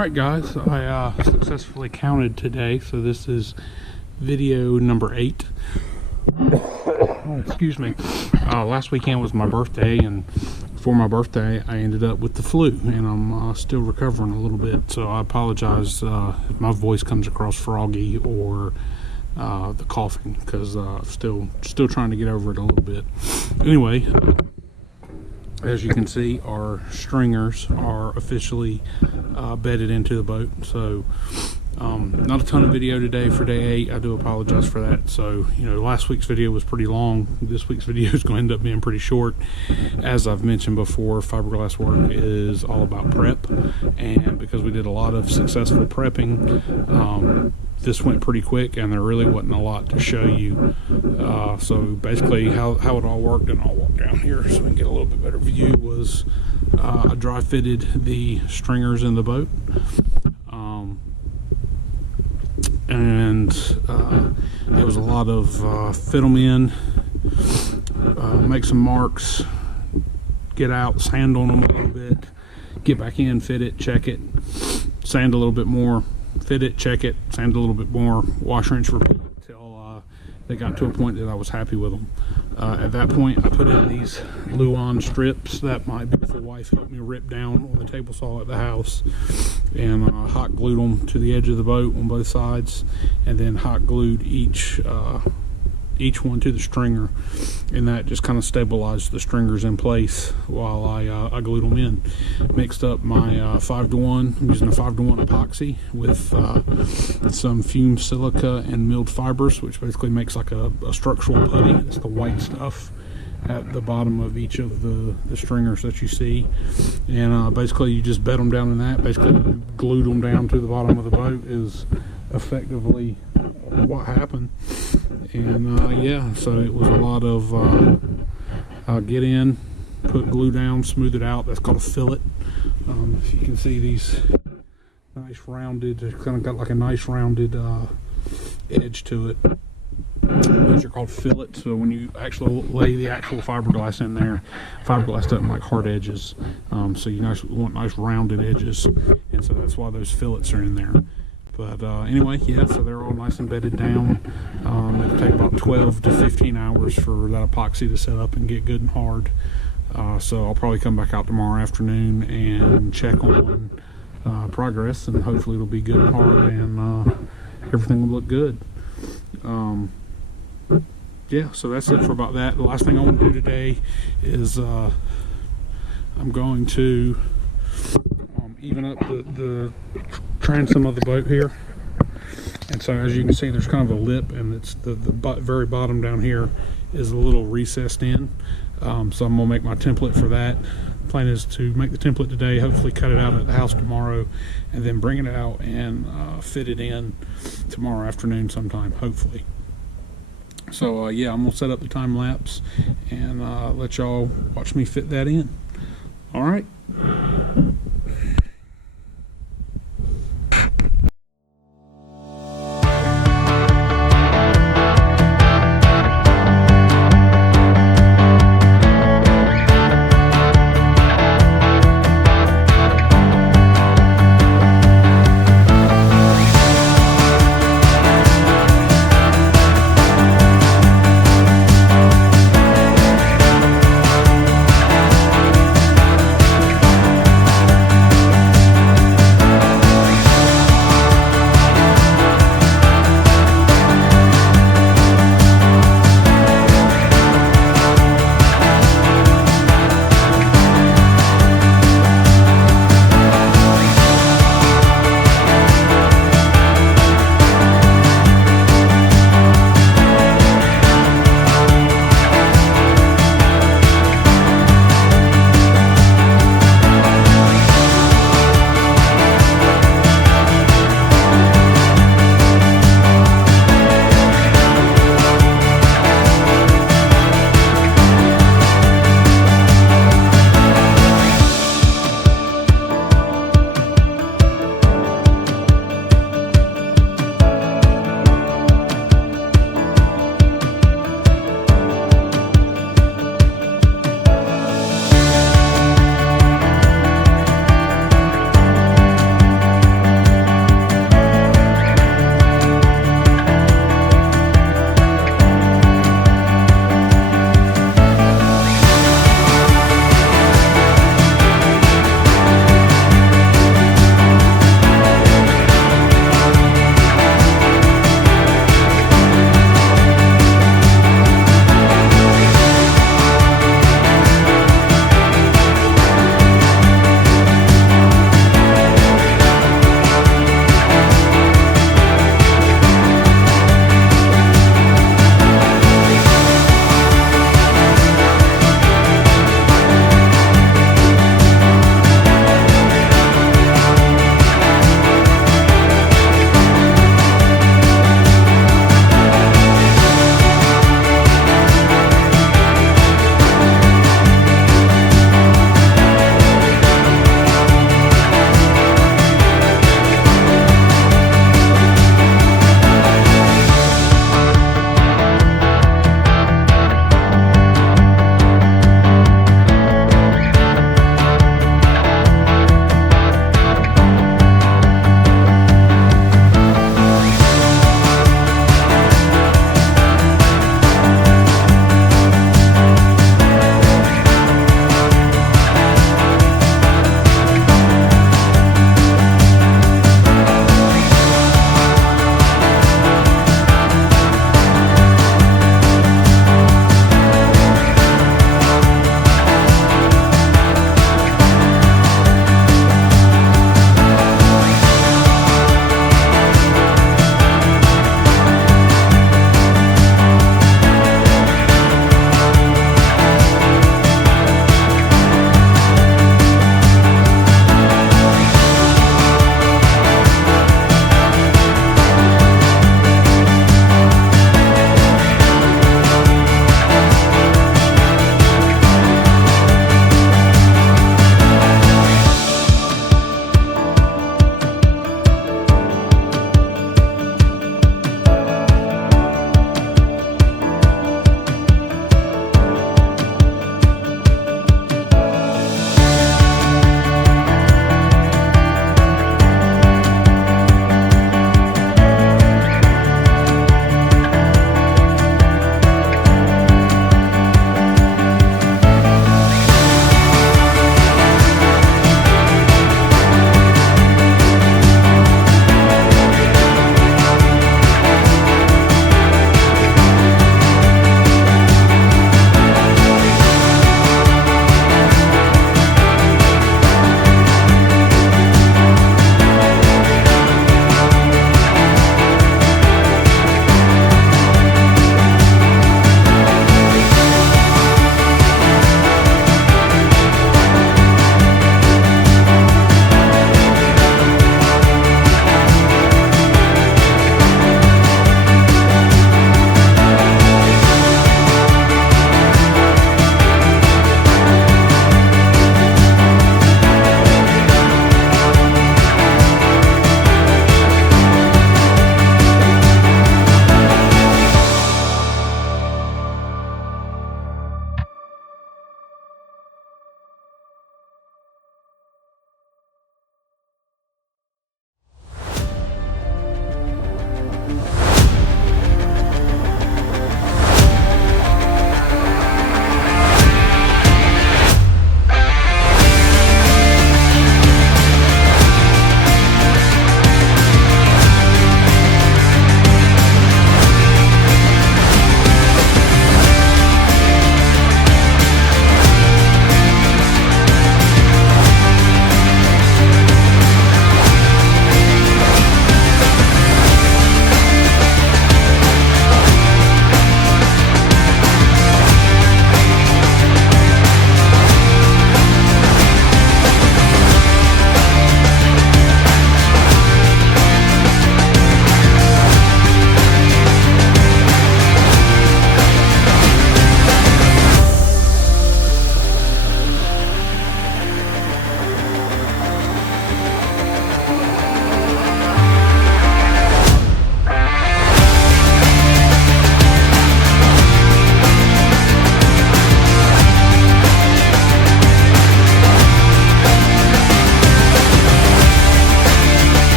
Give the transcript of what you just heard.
Alright guys, I successfully counted today, so this is video number 8. Oh, excuse me. Last weekend was my birthday, and for my birthday I ended up with the flu, and I'm still recovering a little bit, so I apologize if my voice comes across froggy or the coughing, because still trying to get over it a little bit. Anyway, as you can see, our stringers are officially bedded into the boat. So not a ton of video today for day 8. I do apologize for that. So, you know, last week's video was pretty long. This week's video is going to end up being pretty short. As I've mentioned before, fiberglass work is all about prep, and because we did a lot of successful prepping, this went pretty quick, and there really wasn't a lot to show you. So basically how it all worked, and I'll walk down here so we can get a little bit better view, was I dry fitted the stringers in the boat, and it was a lot of fit them in, make some marks, get out, sand on them a little bit, get back in, fit it, check it, sand a little bit more, fit it, check it, sand a little bit more, wash, rinse, repeat until they got to a point that I was happy with them. At that point, I put in these Luan strips that my beautiful wife helped me rip down on the table saw at the house, and hot glued them to the edge of the boat on both sides, and then hot glued each one to the stringer, and that just kind of stabilized the stringers in place while I glued them in. Mixed up my 5-to-1. I'm using a 5-to-1 epoxy with some fumed silica and milled fibers, which basically makes like a structural putty. It's the white stuff at the bottom of each of the stringers that you see, and basically you just bed them down in that. Basically glued them down to the bottom of the boat is effectively what happened. And yeah, so it was a lot of get in, put glue down, smooth it out. That's called a fillet. If you can see these nice rounded, it's kind of got like a nice rounded edge to it. Those are called fillets. So when you actually lay the actual fiberglass in there, fiberglass doesn't like hard edges, so you want nice rounded edges, and so that's why those fillets are in there. But anyway, yeah, so they're all nice and bedded down. It'll take about 12 to 15 hours for that epoxy to set up and get good and hard. So I'll probably come back out tomorrow afternoon and check on progress, and hopefully it'll be good and hard, and everything will look good. Yeah, so that's it for about that. The last thing I want to do today is I'm going to even up the transom of the boat here, and so as you can see, there's kind of a lip, and it's the very bottom down here is a little recessed in. So I'm gonna make my template for that. Plan is to make the template today, hopefully cut it out at the house tomorrow, and then bring it out and fit it in tomorrow afternoon sometime, hopefully. So yeah, I'm gonna set up the time lapse and let y'all watch me fit that in. All right.